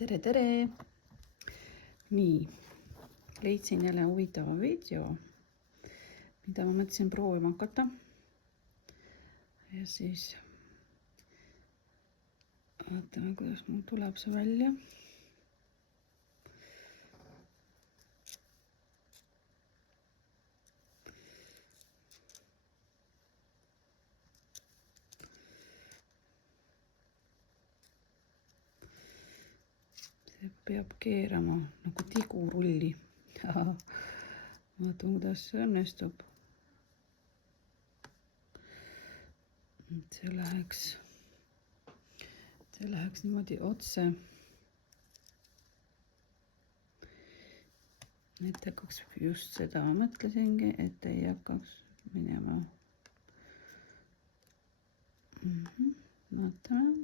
tere, tere! Nii, leidsin jälle huvitava video, mida ma mõtlesin proovima hakata. Ja siis vaatame, kuidas mul tuleb see välja. See peab keerama nagu tigurulli. Vaatame, kuidas see õnnestub. See läheks niimoodi otse. Et hakkaks just seda mõtlesingi, et ei hakkaks minema. Vaatame.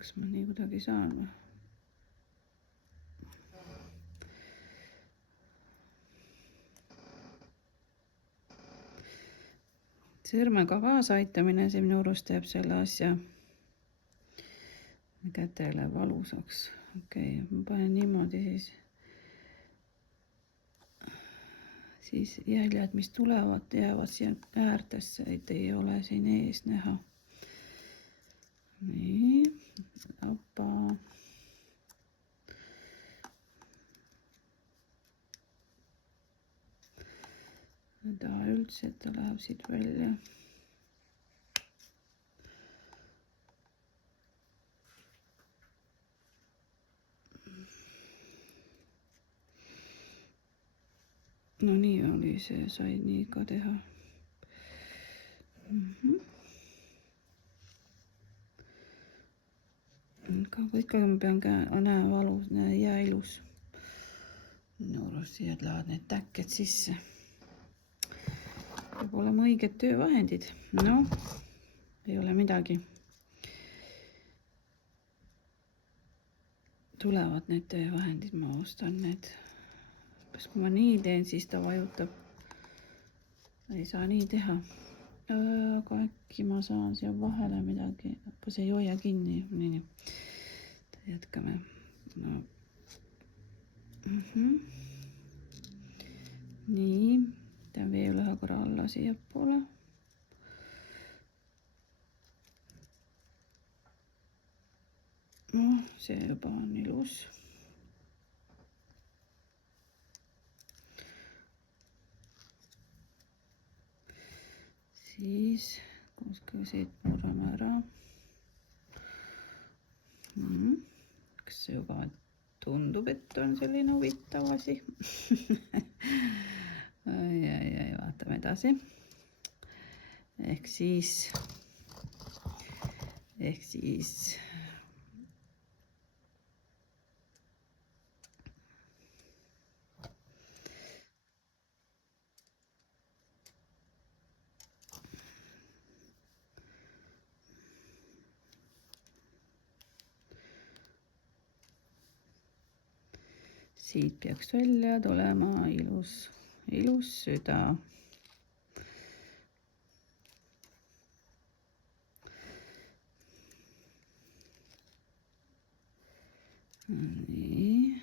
Kas ma nii kuidagi saan või? Sõrmega kaasa aitamine, see minu arust teeb selle asja kätele valusaks. Okei, ma panen niimoodi siis jäljed, mis tulevad, jäävad siia äärtesse, et ei ole siin ees näha. Nii, opa. Ei taha üldse, et ta läheb siit välja. No nii oli see, sai nii ka teha. Ikkagi ma pean näe valus, jää ilus. Minu arust siia lähevad need täkked sisse. Peab olema õiged töövahendid. No, ei ole midagi. Tulevad need töövahendid, ma ostan need. Kui ma nii teen, siis ta vajutab. Ei saa nii teha. Aga äkki ma saan siia vahele midagi. See ei hoia kinni. Nii. Jätkame. No. Nii. Teen veel ühe korra alla siia poole. No, see juba on ilus. Siis kuskil siit murrame ära. Kas see juba tundub, et on selline huvitav asi? Ai, vaatame edasi. Ehk siis siit peaks välja tulema ilus süda. Nii.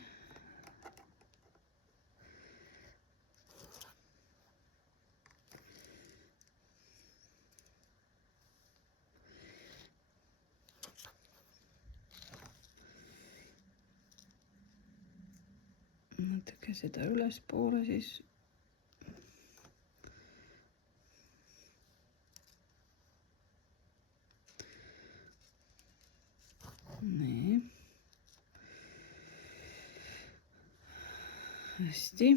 Natuke seda ülespoole siis. Nii. Hästi.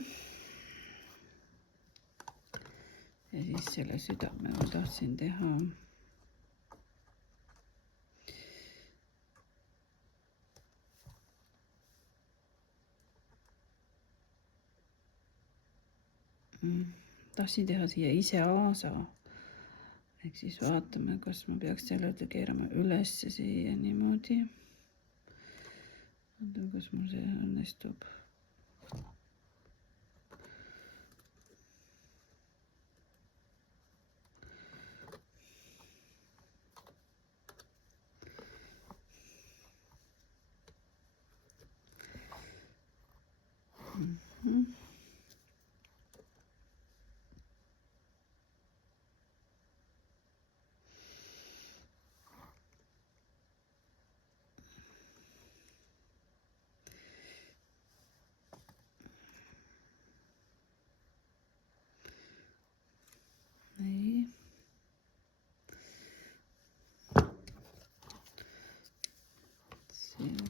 Ja siis selle südame ma tahtsin teha. Tahtsin teha siia ise aasa. Ehk siis vaatame, kas ma peaks selle keerama üles siia niimoodi. Vaatame, kas mul see õnnestub.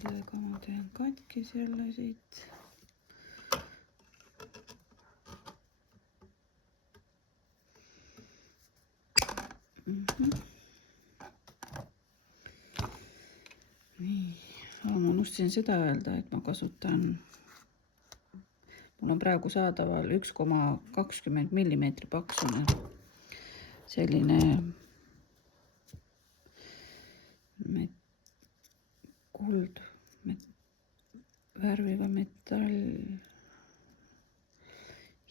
millega ma teen katkis jälle siit. Nii, ma unustasin seda öelda, et ma kasutan, mul on praegu saadaval 1,20 millimeetri paksune selline kuld värviga metall.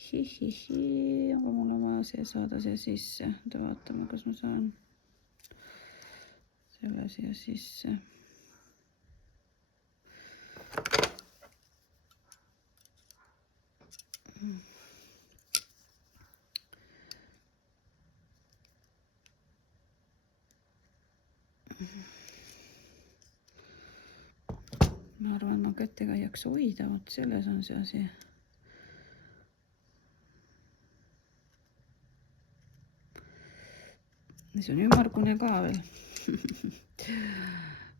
Aga mul on vaja see saada see sisse. Vaatame, kas ma saan selle siia sisse. Ma arvan, ma kättega ei jaksa hoida, vot selles on see asi. See on ümmargune ka veel.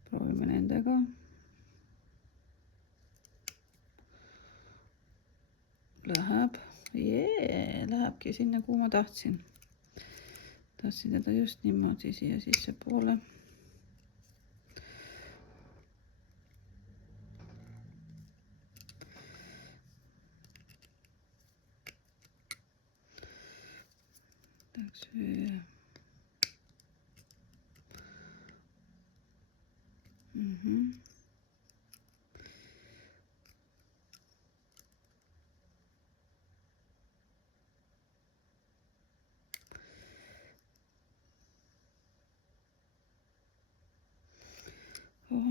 Proovime nendega. Läheb. Lähebki sinna, kuhu ma tahtsin. Tahtsin teda just niimoodi siia sisse poole.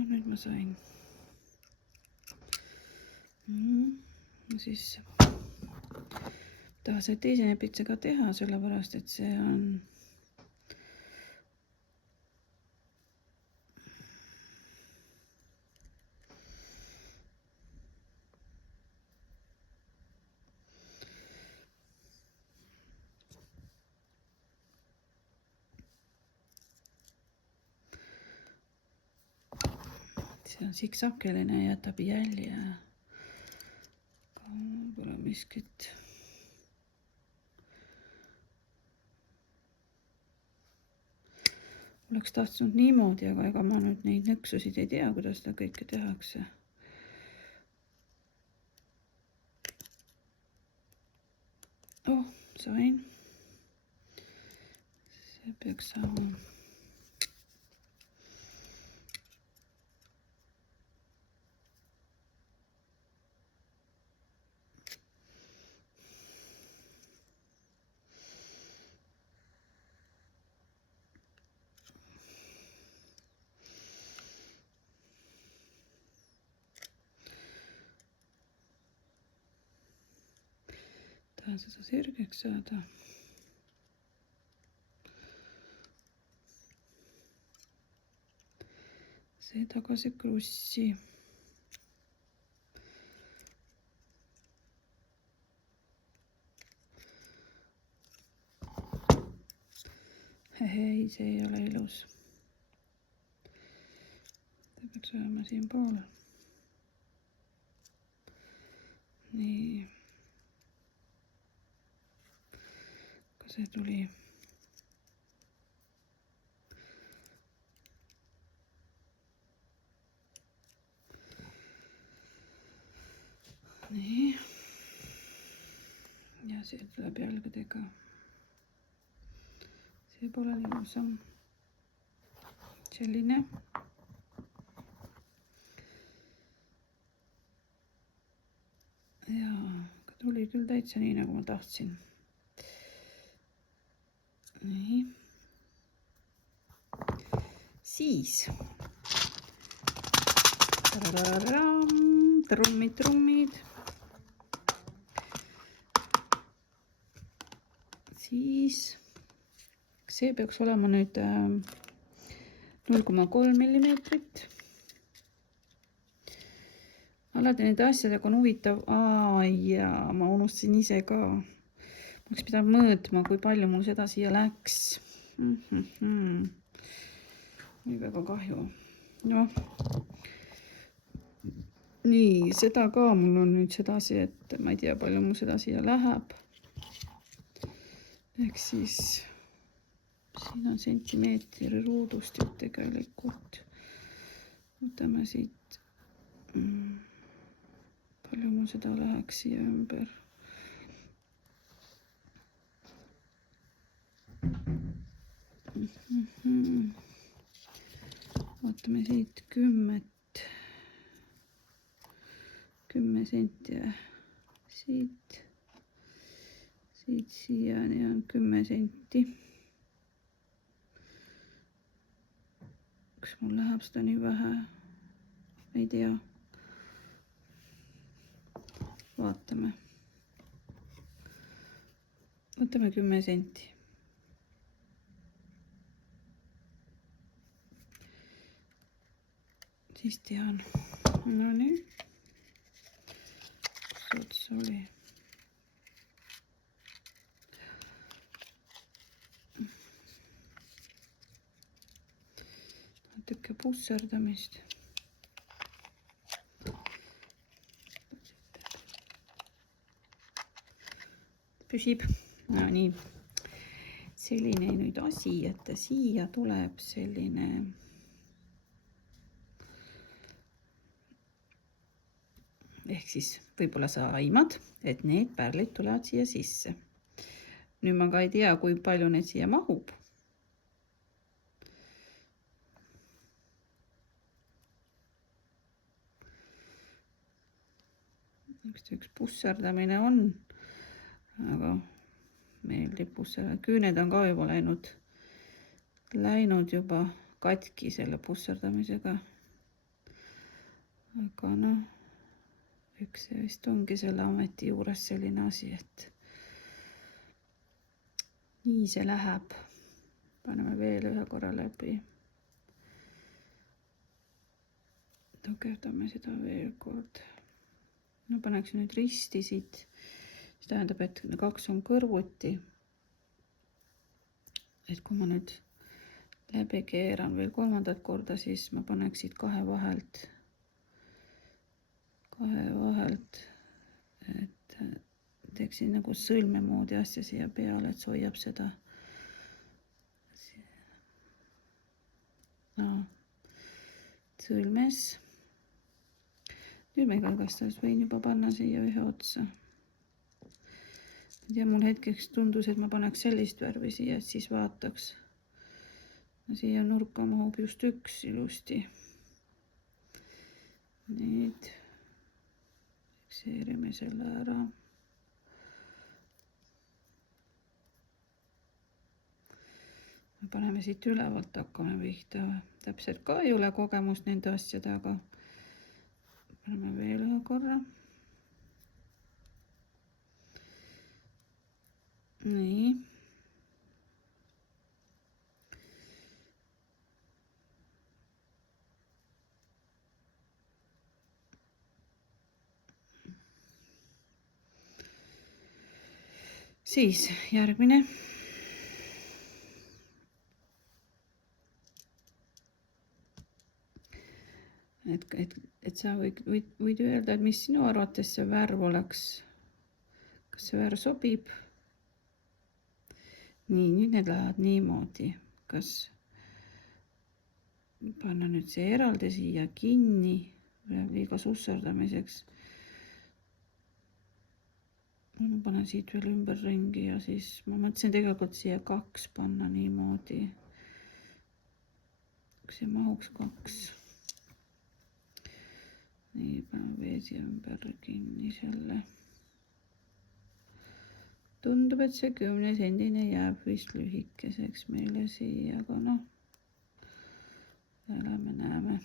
Nüüd ma sain. Siis tahan see teise nepitsaga teha, sellepärast, et see on siksakeline ja jätab jälje. Pole miskit. Oleks tahtnud niimoodi, aga ega ma nüüd neid nõksusid ei tea, kuidas seda kõike tehakse. Sain. See peaks saama. Tahan seda sirgeks saada. See tagasi krussi. Ei, see ei ole ilus. Ta peaks olema siin pool. Nii. Ka see tuli. Nii. Ja see tuleb jalgadega. See pole nii ilusam. Selline. Ja tuli küll täitsa nii, nagu ma tahtsin. Nii. Siis. Trummid. Siis see peaks olema nüüd 0,3 millimeetrit. Alati nende asjadega on huvitav. Ja ma unustasin ise ka. Ma oleks pidanud mõõtma, kui palju mul seda siia läks. Nii väga kahju. nii, seda ka mul on nüüd sedasi, et ma ei tea, palju mul seda siia läheb. Ehk siis siin on sentimeetri ruudust ju tegelikult. Võtame siit, palju mul seda läheks siia ümber. Vaatame siit 10 senti ja siit siiani on 10 senti. Kas mul läheb seda nii vähe? Ei tea. Vaatame. Võtame 10 senti. Siis tean. No nii. Kus ots oli? Natuke pusserdamist. Püsib. No nii. Selline nüüd asi, et siia tuleb selline ehk siis võib-olla sa aimad, et need pärlid tulevad siia sisse. Nüüd ma ka ei tea, kui palju neid siia mahub. Üks pusserdamine on, aga meeldib pusserdada. Küüned on ka juba läinud juba katki selle pusserdamisega. Aga noh, üks see vist ongi selle ameti juures selline asi, et nii see läheb. Paneme veel ühe korra läbi. Tugevdame seda veel kord. No paneks nüüd risti siit. See tähendab, et 2 on kõrvuti. Et kui ma nüüd läbi keeran veel 3. korda, siis ma paneks siit 2 vahelt, et teeksin nagu sõlme moodi asja siia peale, et see hoiab seda. No, sõlmes. Nüüd ma igatahes võin juba panna siia ühe otsa. Ja mul hetkeks tundus, et ma paneks sellist värvi siia, et siis vaataks. Siia nurka mahub just üks ilusti. Nüüd fikseerime selle ära. Me paneme siit ülevalt, hakkame pihta. Täpselt ka ei ole kogemust nende asjadega. Paneme veel ühe korra. Nii. Siis järgmine. Et sa võid öelda, et mis sinu arvates see värv oleks. Kas see värv sobib? Nii, nüüd need lähevad niimoodi. Kas panna nüüd see eraldi siia kinni liiga susserdamiseks. Ma panen siit veel ümber ringi ja siis ma mõtlesin tegelikult siia 2 panna niimoodi. Kas see mahuks 2? Nii, panen veel siia ümber kinni selle. Tundub, et see 10 sendine jääb vist lühikeseks meile siia, aga noh, lähme näeme.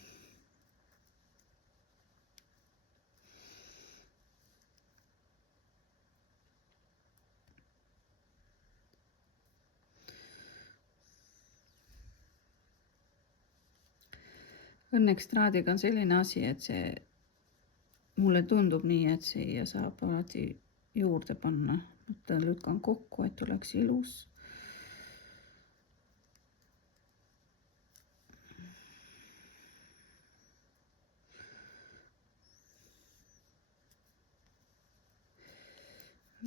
Õnneks traadiga on selline asi, et see mulle tundub nii, et siia saab alati juurde panna. Nüüd lükkan kokku, et oleks ilus.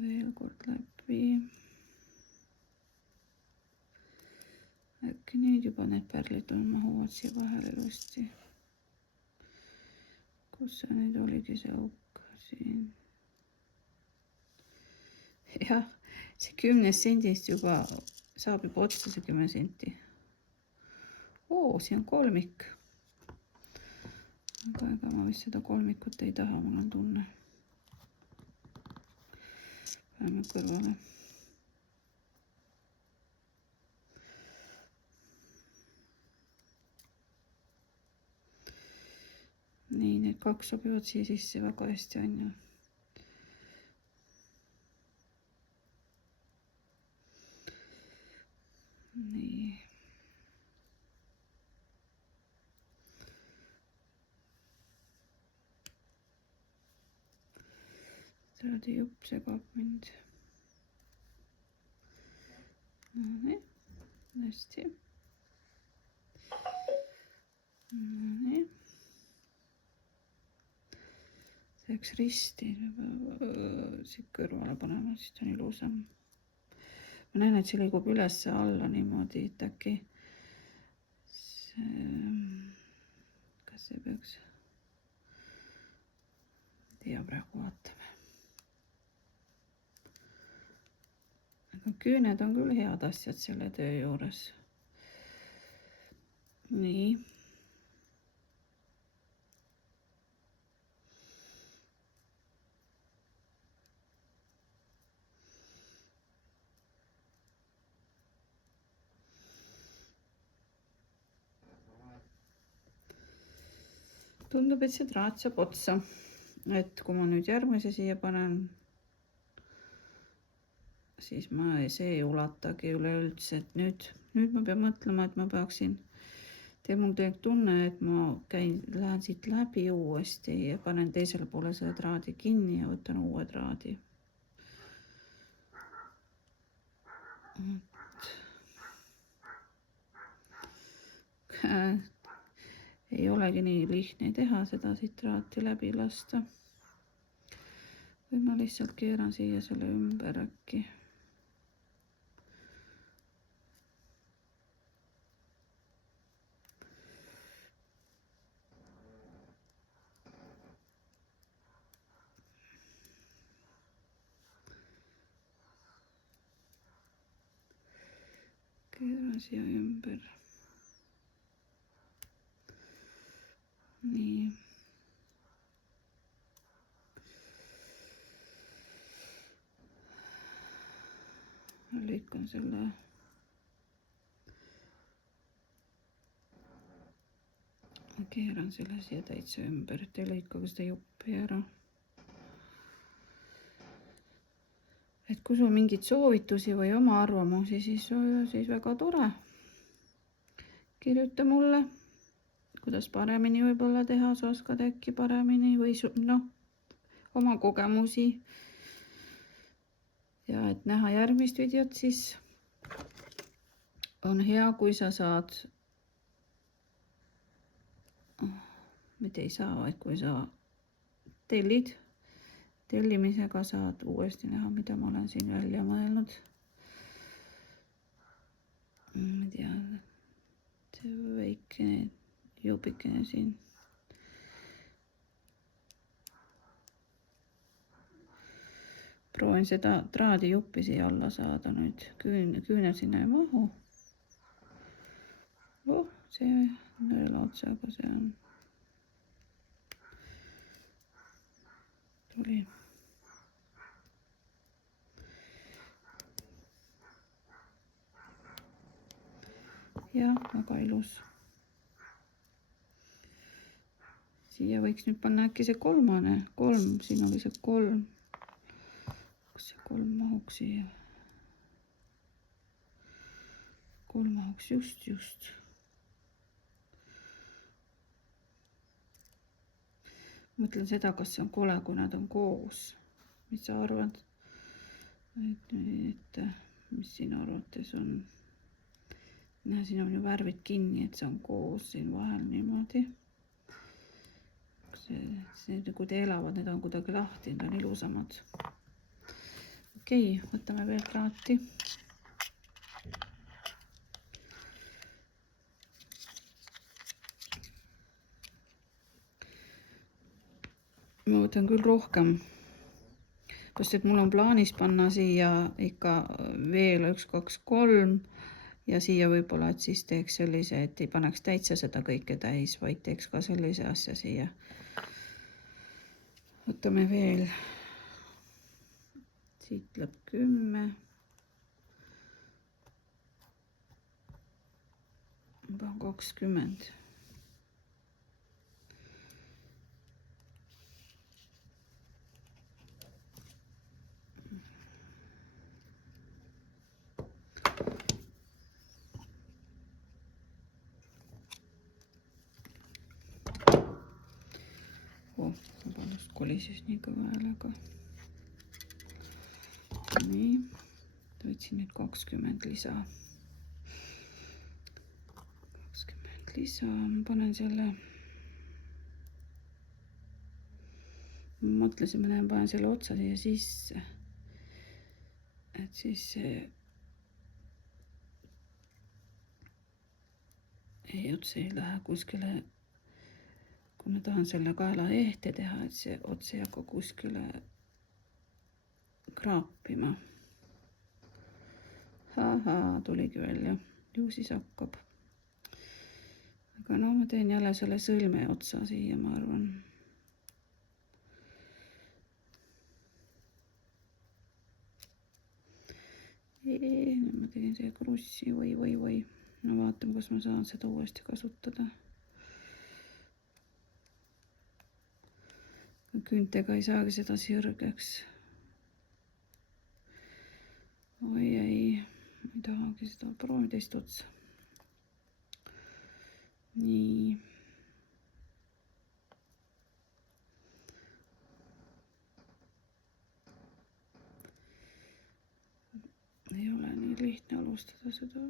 veel kord läbi. Äkki nüüd juba need pärlid mahuvad siia vahele ilusti. Kus see nüüd oligi see auk siin? Jah, see 10 sendist juba saab juba otsa see 10 senti. Siin on kolmik. Aga ega ma vist seda kolmikut ei taha, mul on tunne. Paneme kõrvale. Nii, need kaks sobivad siia sisse väga hästi, on ju. Nii. Traadi jupp segab mind. Nii, hästi. Nii. Teeks risti, siit kõrvale panema, siis on ilusam. Ma näen, et see liigub üles alla niimoodi, et äkki kas see peaks, ei tea, praegu vaatame. Aga küüned on küll head asjad selle töö juures. Nii. Tundub, et see traat saab otsa. Et kui ma nüüd järgmise siia panen, siis see ei ulatagi üleüldse. Et nüüd ma pean mõtlema, et ma peaksin, mul teeb tunne, et ma lähen siit läbi uuesti ja panen teisele poole selle traadi kinni ja võtan uue traadi. Ei olegi nii lihtne teha seda siit traati läbi lasta. Või ma lihtsalt keeran siia selle ümber äkki. Keeran siia ümber. Nii. Ma lõikan selle keeran selle siia täitsa ümber, et ei lõika ka seda juppi ära. Et kui sul mingid soovitusi või oma arvamusi, siis väga tore. Kirjuta mulle, kuidas paremini võib-olla teha, sa oskad äkki paremini või oma kogemusi. Ja et näha järgmist videot, siis on hea, kui sa saad, mitte ei saa, vaid kui sa tellid, tellimisega saad uuesti näha, mida ma olen siin välja mõelnud. Ma tean, see väikene jupikene siin. Proovin seda traadi juppi siia alla saada nüüd. Küüned sinna ei mahu. See nõela otsaga see on. Tuli. Ja, väga ilus. Siia võiks nüüd panna äkki see kolmane. Siin oli see 3. Kas see 3 mahuks siia? 3 mahuks just. Mõtlen seda, kas see on kole, kui nad on koos. Mis sa arvad? Et mis siin arvates on? Siin on ju värvid kinni, et see on koos siin vahel niimoodi. Kui te elavad, need on kuidagi lahti, need on ilusamad. okei, võtame veel kraati. Ma võtan küll rohkem, sest et mul on plaanis panna siia ikka veel 1, 2, 3 ja siia võib-olla, et siis teeks sellise, et ei paneks täitsa seda kõike täis, vaid teeks ka sellise asja siia. Võtame veel, siit läheb 10. Juba 20. Vabandust, kolises nii kõva häälega. Nii, võtsin nüüd 20 lisa. 20 lisa, ma panen selle. Mõtlesin, ma panen selle otsa siia sisse. Et siis see ots ei lähe kuskile, kui ma tahan selle kaela ehte teha, et see ots ei hakka kuskile kraapima. Tuligi välja, ju siis hakkab. Aga no ma teen jälle selle sõlme otsa siia, ma arvan. Nüüd ma teen see krussi, või. No vaatame, kas ma saan seda uuesti kasutada. Küntega ei saagi seda sirgeks. Oi ei tahagi seda, proovime teist otsa. Nii. Ei ole nii lihtne alustada seda.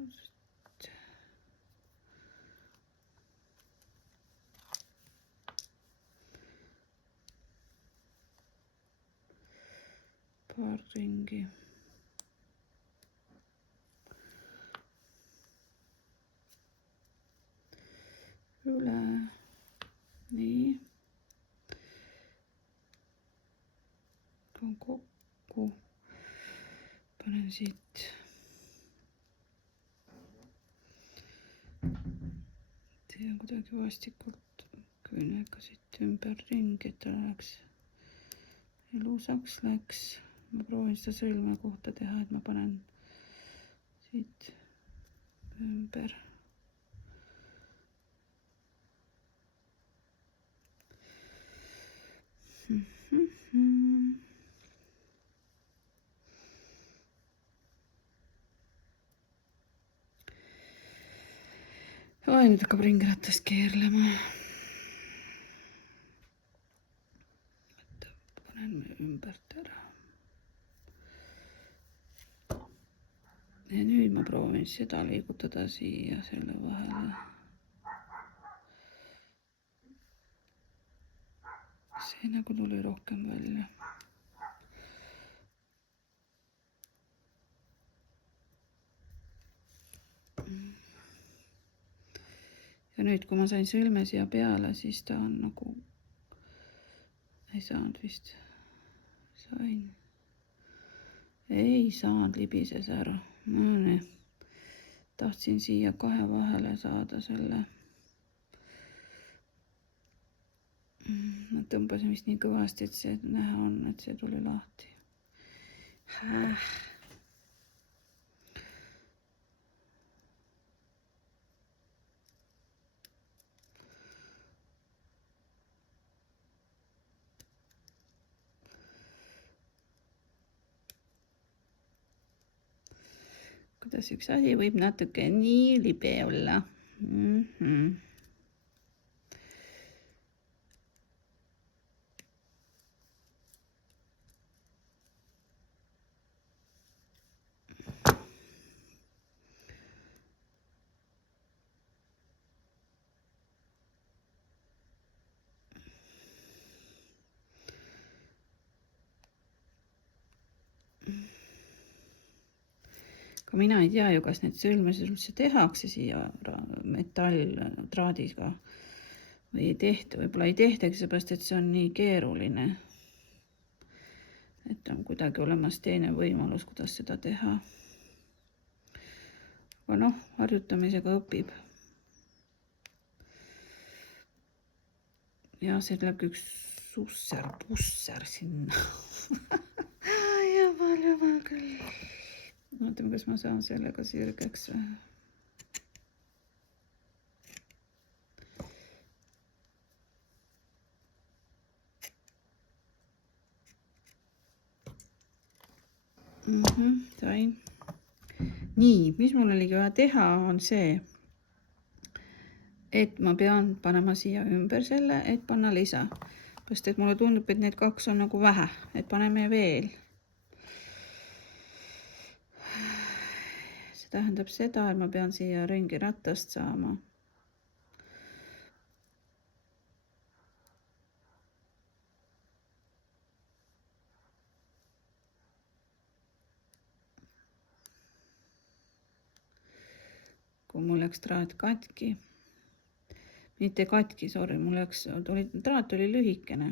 Paar ringi. Üle. Nii. Toon kokku. Panen siit. Teen kuidagi vastikult küünega siit ümber ringi, et ta läheks ilusaks läks. Ma proovin seda sõlme kohta teha, et ma panen siit ümber. Nüüd hakkab ringratast keerlema. Panen ümbert ära. Ja nüüd ma proovin seda liigutada siia selle vahele. See nagu tuli rohkem välja. Ja nüüd, kui ma sain sõlme siia peale, siis ta on nagu, ei saanud vist, ei saanud, libises ära. No nii, tahtsin siia kahe vahele saada selle. Ma tõmbasin vist nii kõvasti, et see näha on, et see tuli lahti. Kuidas üks asi võib natuke nii libe olla. Ka mina ei tea ju, kas need sõlmesid üldse tehakse siia metalltraadiga või ei tehta, võib-olla ei tehtagi, seepärast et see on nii keeruline. Et on kuidagi olemas teine võimalus, kuidas seda teha. Aga noh, harjutamisega õpib. Ja see läheb üks pusser sinna. Jumal küll. Ootame, kas ma saan sellega sirgeks või? Sain. Nii, mis mul oligi vaja teha, on see, et ma pean panema siia ümber selle, et panna lisa. Sest et mulle tundub, et need kaks on nagu vähe, et paneme veel. See tähendab seda, et ma pean siia ringi rattast saama. Kui mul läks traat katki, mitte katki, sorry, mul läks, traat oli lühikene.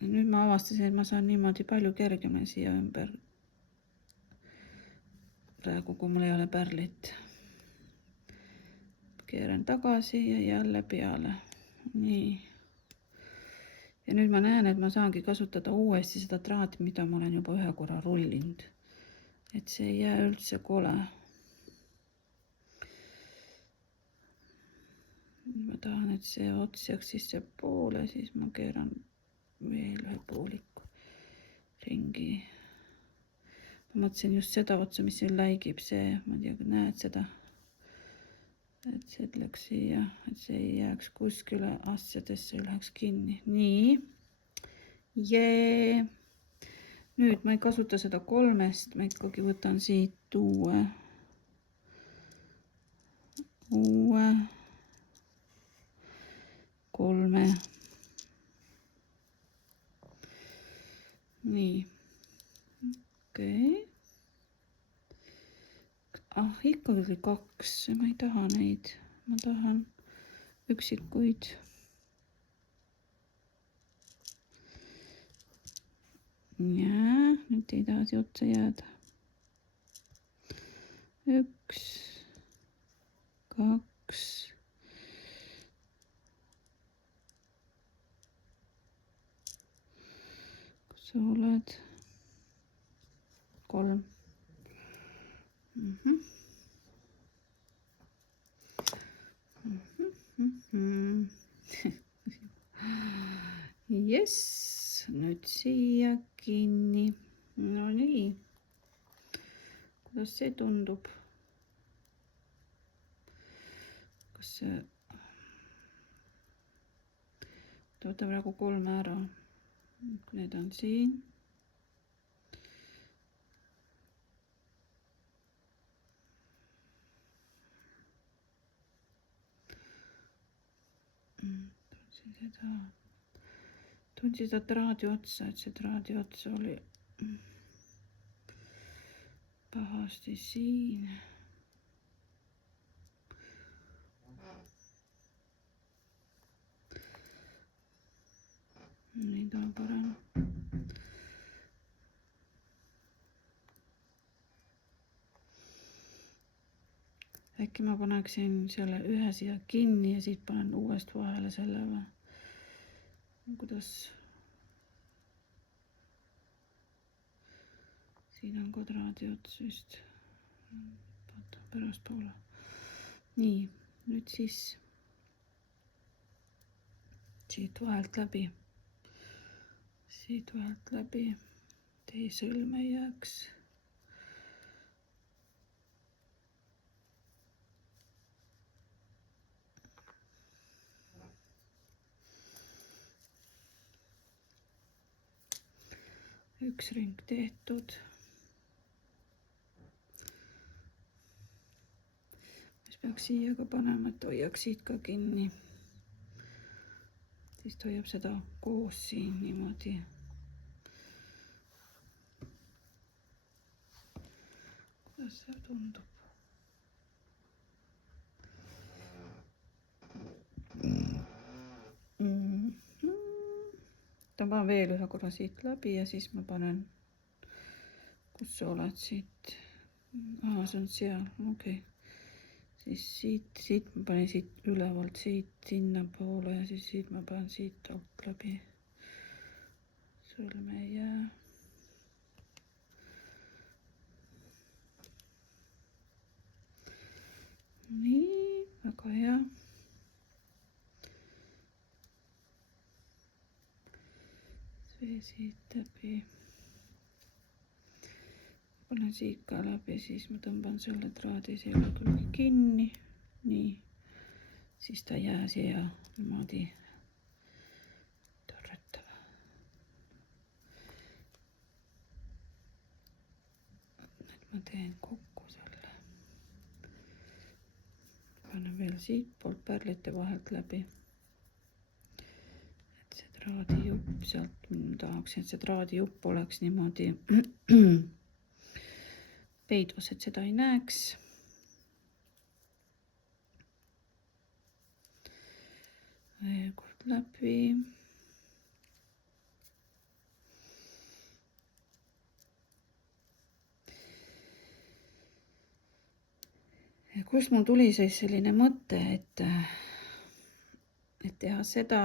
Ja nüüd ma avastasin, et ma saan niimoodi palju kergemini siia ümber. Praegu, kui mul ei ole pärlit. Keeran tagasi ja jälle peale. Nii. Ja nüüd ma näen, et ma saangi kasutada uuesti seda traati, mida ma olen juba ühe korra rullinud. Et see ei jää üldse kole. Ma tahan, et see ots jääks sisse poole, siis ma keeran veel ühe pooliku ringi. Ma mõtlesin just seda otsa, mis siin läigib, see, ma ei tea, kui näed seda. Et see läks siia, et see ei jääks kuskile asjadesse, läheks kinni. Nii. Jee. Nüüd ma ei kasuta seda kolmest, ma ikkagi võtan siit uue. Kolme. Nii. Okei. Ikkagi oli kaks, ma ei taha neid. Ma tahan üksikuid. Ja, nüüd ei taha otsa jääda. Üks, kaks. Kus sa oled? 3. Yes, nüüd siia kinni. No nii. Kuidas see tundub? Kas see... Võta praegu 3 ära. Need on siin. Tundsin seda traadi otsa, et see traadi otsa oli pahasti siin. Nüüd on parem. Äkki ma paneksin selle ühe siia kinni ja siit panen uuest vahele selle või? Kuidas? Siin on kvadraadi ots vist. Vaatan pärast poole. Nii, nüüd siis siit vahelt läbi. Siit vahelt läbi. Teie sõlm ei jääks. Üks ring tehtud. Mis peaks siia ka panema, et hoiaks siit ka kinni. Siis ta hoiab seda koos siin niimoodi. kuidas see tundub? Tõmban veel ühe korra siit läbi ja siis ma panen, kus sa oled siit. See on seal, okei. Siis siit ma panen siit ülevalt siit sinna poole ja siis siit ma panen siit alt läbi. Sõlme ei jää. Nii, väga hea. See siit läbi. Panen siit ka läbi, siis ma tõmban selle traadi selle külge kinni. Nii, siis ta jää siia niimoodi torretama. Nüüd ma teen kokku selle. Panen veel siit poolt pärlite vahelt läbi. Et see traadijupp sealt, tahaksin, et see traadijupp oleks niimoodi peidus, et seda ei näeks. Veel kord läbi. Ja kus mul tuli siis selline mõte, et teha seda,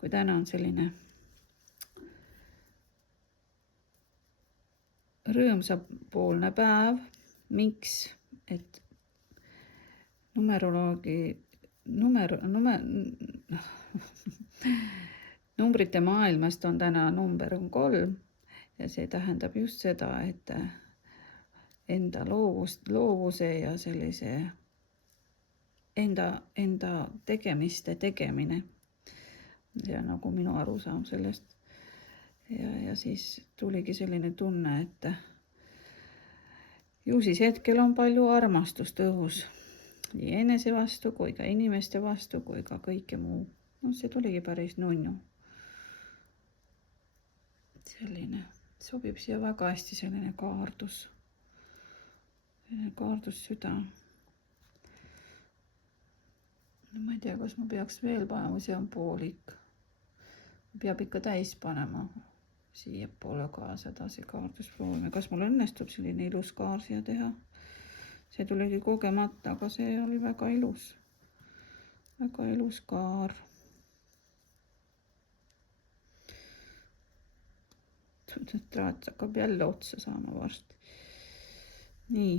kui täna on selline rõõmsapoolne päev. Miks? Et numbrite maailmast on täna number 3 ja see tähendab just seda, et enda loovuse ja sellise enda tegemiste tegemine. See on nagu minu arusaam sellest. Ja siis tuligi selline tunne, et ju siis hetkel on palju armastust õhus. Nii enese vastu, kui ka inimeste vastu, kui ka kõike muu. No see tuligi päris nunnu. Selline, sobib siia väga hästi selline kaardus. Kaardus süda. No, ma ei tea, kas ma peaks veel panema, see on poolik. Peab ikka täis panema. Siia poole ka sedasi kaardusproovime. Kas mul õnnestub selline ilus kaar siia teha? See tuligi kogemata, aga see oli väga ilus. Väga ilus kaar. Traat hakkab jälle otsa saama varsti. Nii.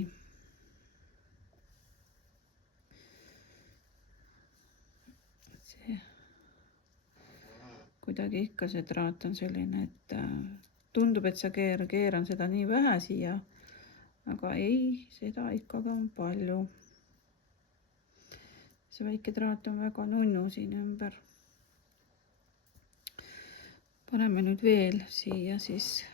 See kuidagi ikka see traat on selline, et tundub, et sa keeran seda nii vähe siia, aga ei, seda ikkagi on palju. See väike traat on väga nunnu siin ümber. Paneme nüüd veel siia siis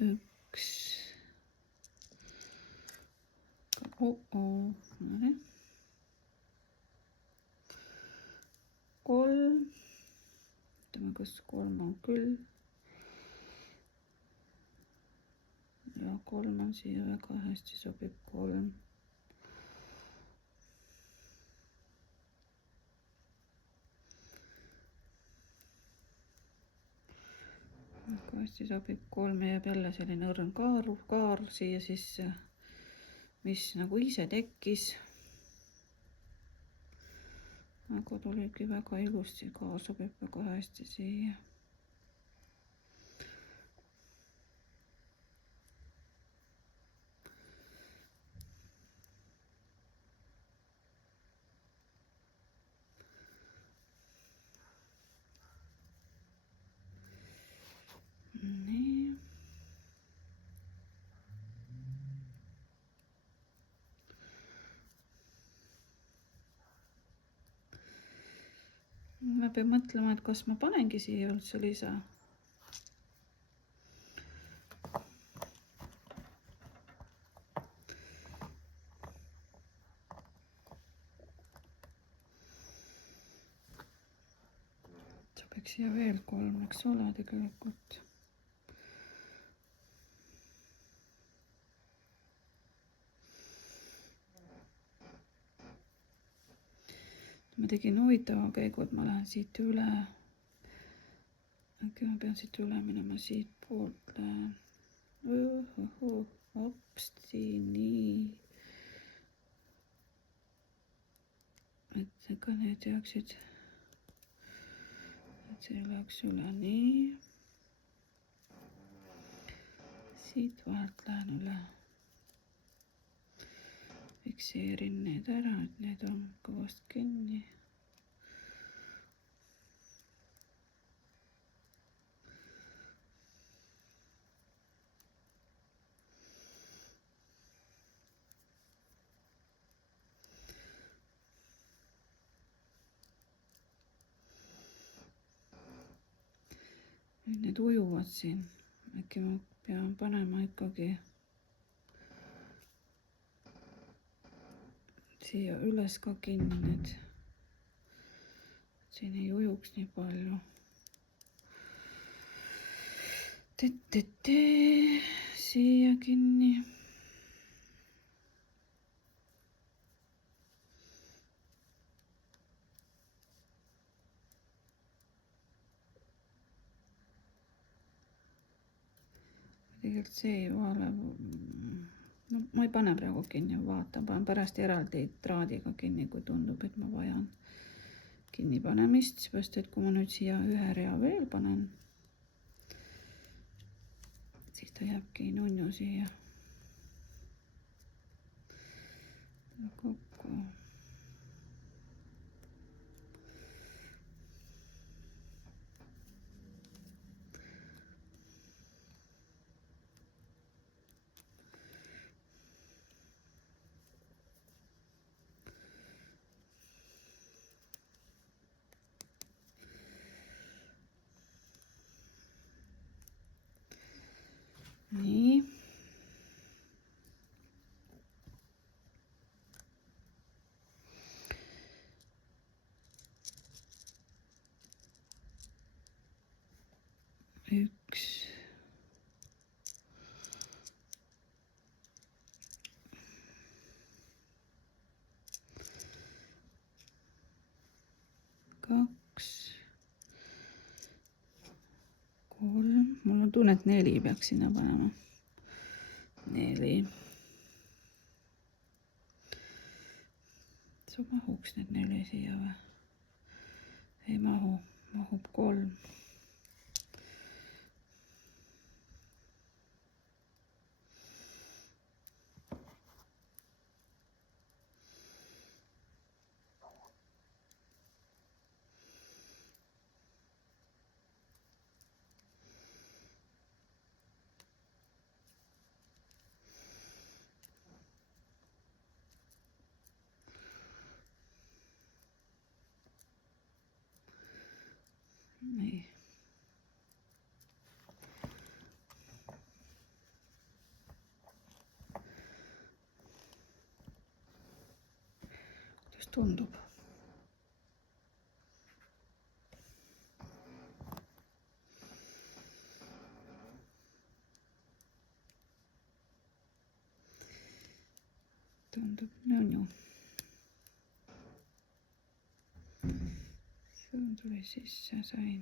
üks. Kolm. Ütleme, kas 3 on küll. Ja 3 on siia väga hästi sobib 3. Väga hästi sobib 3 jääb jälle selline õrn kaar siia sisse, mis nagu ise tekkis. Aga tuligi väga ilusti, kaar sobib väga hästi siia. Nii. Ma pean mõtlema, et kas ma panengi siia üldse lisa. peaks siia veel 3, eks ole, tegelikult. Ma tegin huvitava käigu, et ma lähen siit üle. Äkki ma pean siit üle minema, siit poolt lähen. Hopsti, nii. Et ega need jääksid. Et see läheks üle nii. Siit vahelt lähen üle. Fikseerin need ära, et need on kõvasti kinni. Nüüd need ujuvad siin. Äkki ma pean panema ikkagi siia üles ka kinni need. Siin ei ujuks nii palju. Siia kinni. Tegelikult see ei ole, no ma ei pane praegu kinni, vaatan, panen pärast eraldi traadiga kinni, kui tundub, et ma vajan kinni panemist, seepärast, et kui ma nüüd siia ühe rea veel panen, siis ta jääbki nunnu siia kokku. Nii. Üks. Kaks. 3. Mul on tunne, et 4 peaks sinna panema. 4. See mahuks need 4 siia või? Ei mahu, mahub 3. Nii. Kuidas tundub? Tundub nõnnu. See tuli sisse, sain.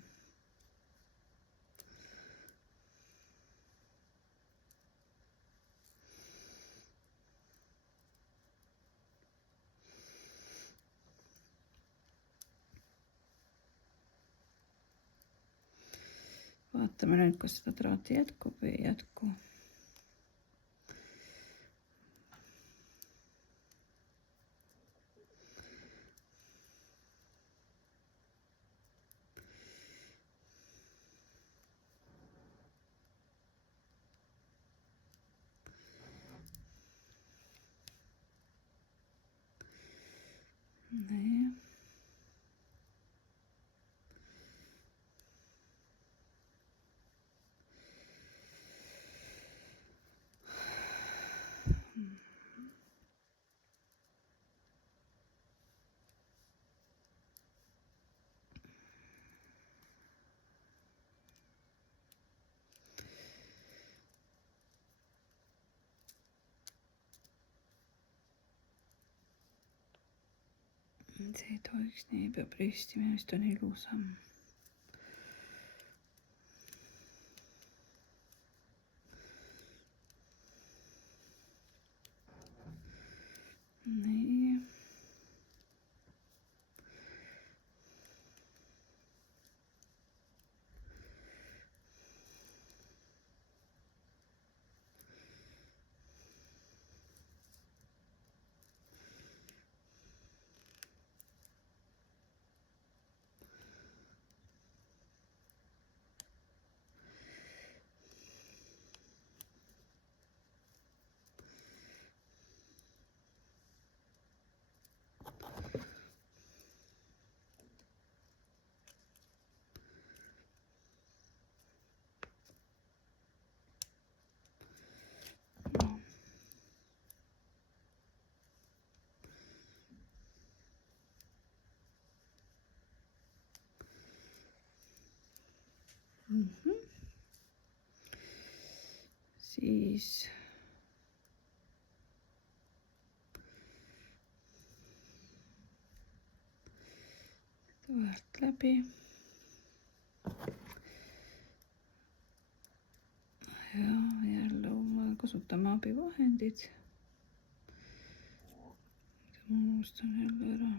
Vaatame nüüd, kas seda traati jätkub või ei jätku. Nee. see ei tohiks nii, peab risti, minu arust on ilusam. nii. Siis vahelt läbi. Ja jälle kasutame abivahendid. Ma unustan jälle ära.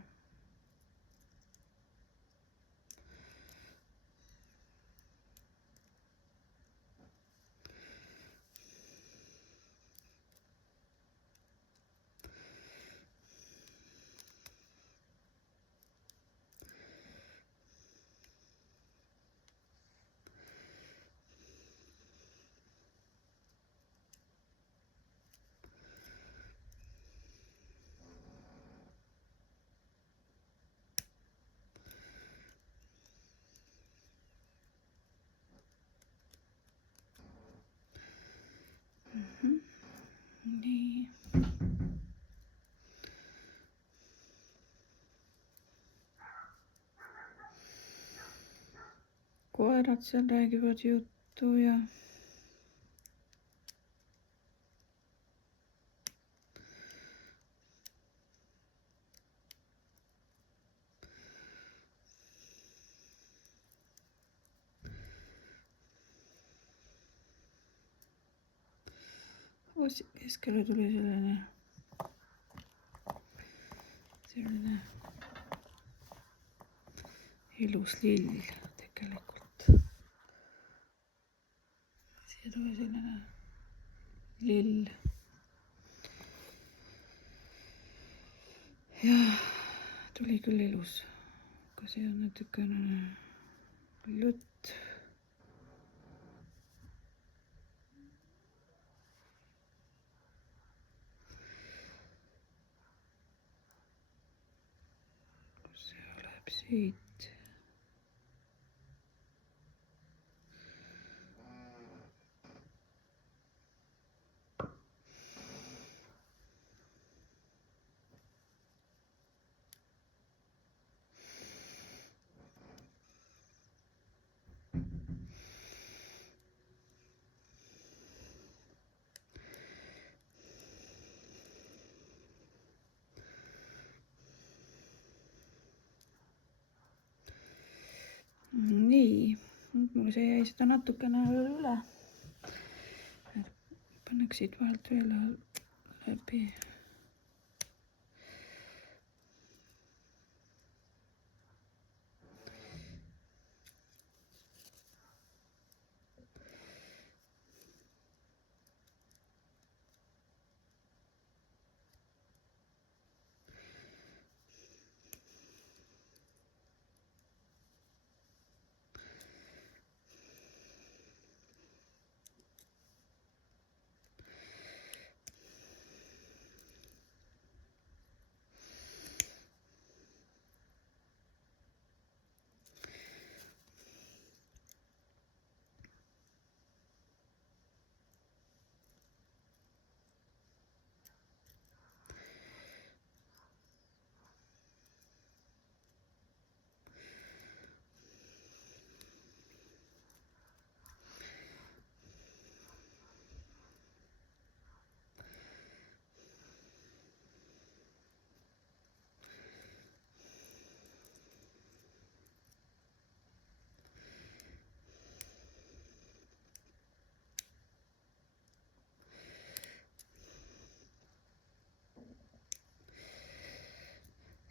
Nii. Koerad seal räägivad juttu ja keskele tuli selline ilus lill tegelikult. Siia tuli selline lill. Ja tuli küll ilus, aga see on natukene lutt. See läheb siit. Nii, mul see jäi seda natukene üle. Pannaks siit vahelt veel läbi.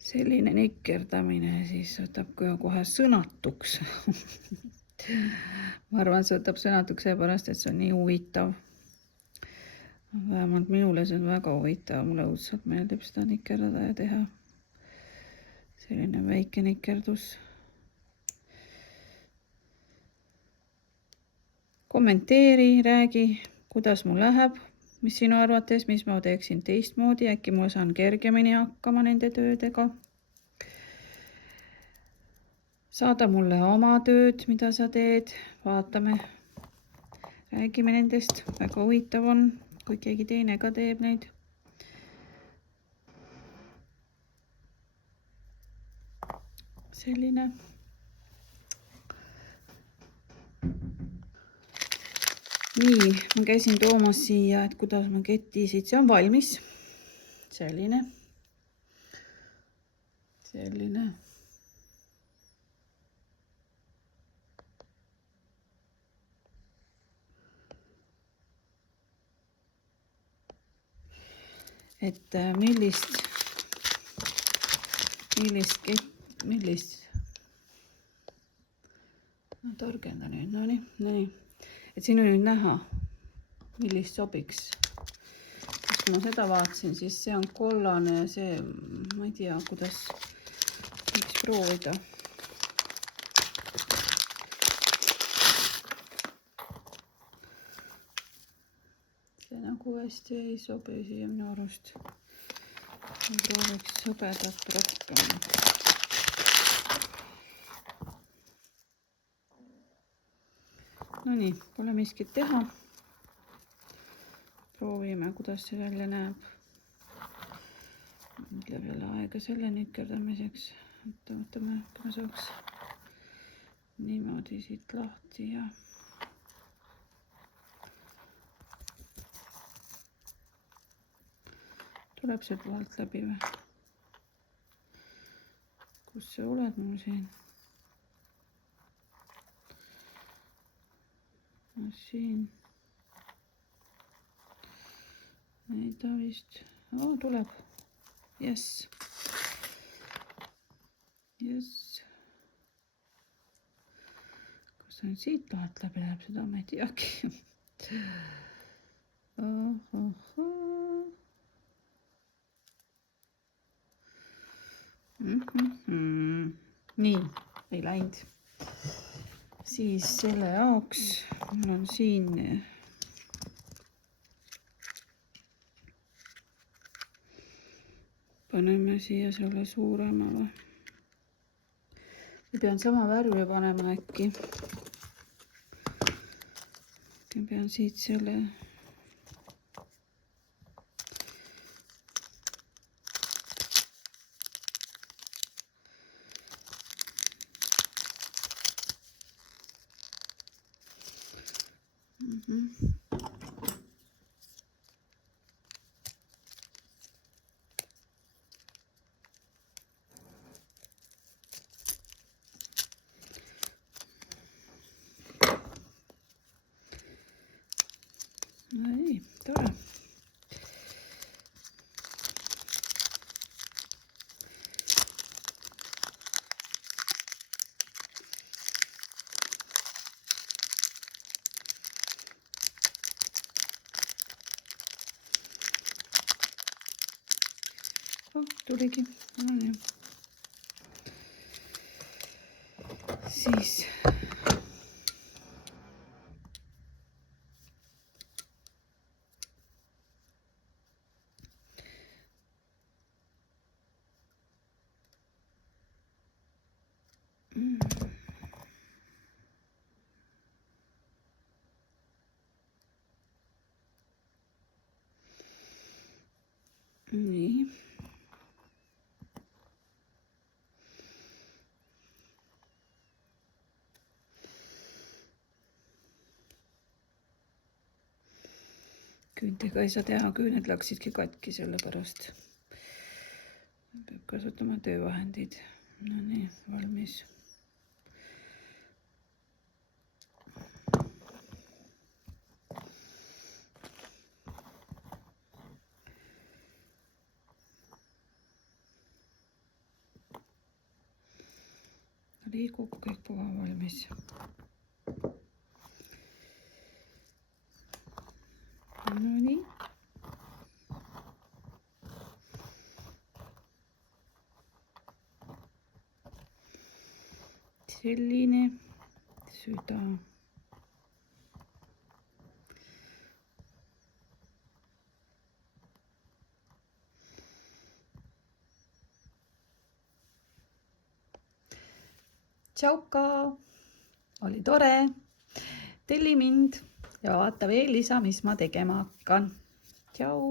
selline nikerdamine siis võtab kohe sõnatuks. Ma arvan, see võtab sõnatuks seepärast, et see on nii huvitav. Vähemalt minule see on väga huvitav, mulle õudselt meeldib seda nikerdada ja teha. Selline väike nikerdus. Kommenteeri, räägi, kuidas mul läheb, mis sinu arvates, mis ma teeksin teistmoodi, äkki ma saan kergemini hakkama nende töödega. Saada mulle oma tööd, mida sa teed, vaatame, räägime nendest, väga huvitav on, kui keegi teine ka teeb neid. Selline. Nii, ma käisin toomas siia, et kuidas ma kettisid, see on valmis. Selline. Et millist ma targendan nüüd, no nii. Et siin on nüüd näha, millist sobiks. Kui ma seda vaatasin, siis see on kollane ja see, ma ei tea, kuidas võiks proovida. See nagu hästi ei sobi siia minu arust. Ma prooviks hõbedat rohkem. No nii, pole miskit teha. Proovime, kuidas see välja näeb. Läheb jälle aega selle nikerdamiseks. Võtame, kui ma saaks niimoodi siit lahti ja tuleb sealt vahelt läbi või? Kus sa oled mul siin? Siin. Ei ta vist. Tuleb. Yes. Kas ta nüüd siit lahelt läbi läheb, seda ma ei teagi. Nii, ei läinud. Siis selle jaoks mul on siin paneme siia selle suuremale. Ma pean sama värvi panema äkki. Ma pean siit selle Ei, tore. Tuligi. No nii. Siis nii. Küüntega ei saa teha, küüned läksidki katki selle pärast. Peab kasutama töövahendid. No nii, valmis. liigub kõik puha valmis. No nii. Selline süda. Tšauka, oli tore. Telli mind ja vaata veel lisa, mis ma tegema hakkan. Tšau.